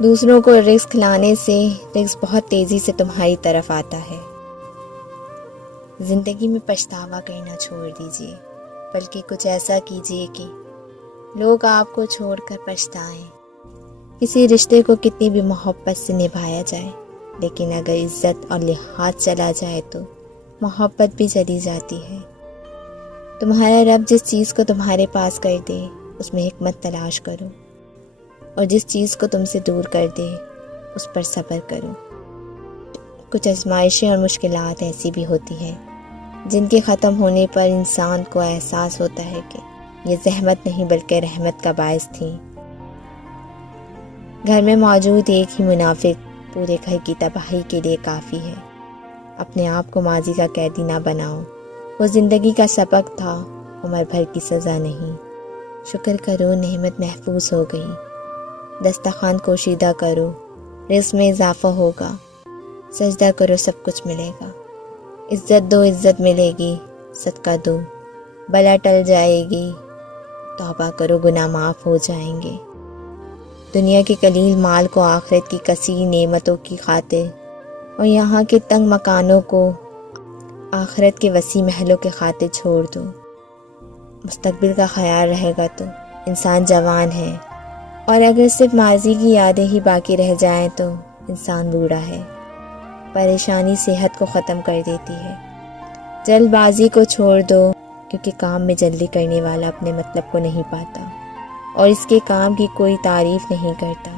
دوسروں کو رزق لانے سے رزق بہت تیزی سے تمہاری طرف آتا ہے۔ زندگی میں پچھتاوا کرنا چھوڑ دیجیے، بلکہ کچھ ایسا کیجیے کہ لوگ آپ کو چھوڑ کر پچھتائیں۔ کسی رشتے کو کتنی بھی محبت سے نبھایا جائے، لیکن اگر عزت اور لحاظ چلا جائے تو محبت بھی چلی جاتی ہے۔ تمہارا رب جس چیز کو تمہارے پاس کر دے اس میں حکمت تلاش کرو، اور جس چیز کو تم سے دور کر دے اس پر صبر کرو۔ کچھ آزمائشیں اور مشکلات ایسی بھی ہوتی ہیں جن کے ختم ہونے پر انسان کو احساس ہوتا ہے کہ یہ زحمت نہیں بلکہ رحمت کا باعث تھی۔ گھر میں موجود ایک ہی منافق پورے گھر کی تباہی کے لیے کافی ہے۔ اپنے آپ کو ماضی کا قیدی نہ بناؤ، وہ زندگی کا سبق تھا، عمر بھر کی سزا نہیں۔ شکر کرو نعمت محفوظ ہو گئی، دسترخوان پوشیدہ کرو، رزق میں اضافہ ہوگا، سجدہ کرو سب کچھ ملے گا، عزت دو عزت ملے گی، صدقہ دو بلا ٹل جائے گی، توبہ کرو گناہ معاف ہو جائیں گے۔ دنیا کے قلیل مال کو آخرت کی کثیر نعمتوں کی خاطر اور یہاں کے تنگ مکانوں کو آخرت کے وسیع محلوں کے خاطر چھوڑ دو۔ مستقبل کا خیال رہے گا تو انسان جوان ہے، اور اگر صرف ماضی کی یادیں ہی باقی رہ جائیں تو انسان بوڑھا ہے۔ پریشانی صحت کو ختم کر دیتی ہے۔ جلد بازی کو چھوڑ دو، کیونکہ کام میں جلدی کرنے والا اپنے مطلب کو نہیں پاتا اور اس کے کام کی کوئی تعریف نہیں کرتا۔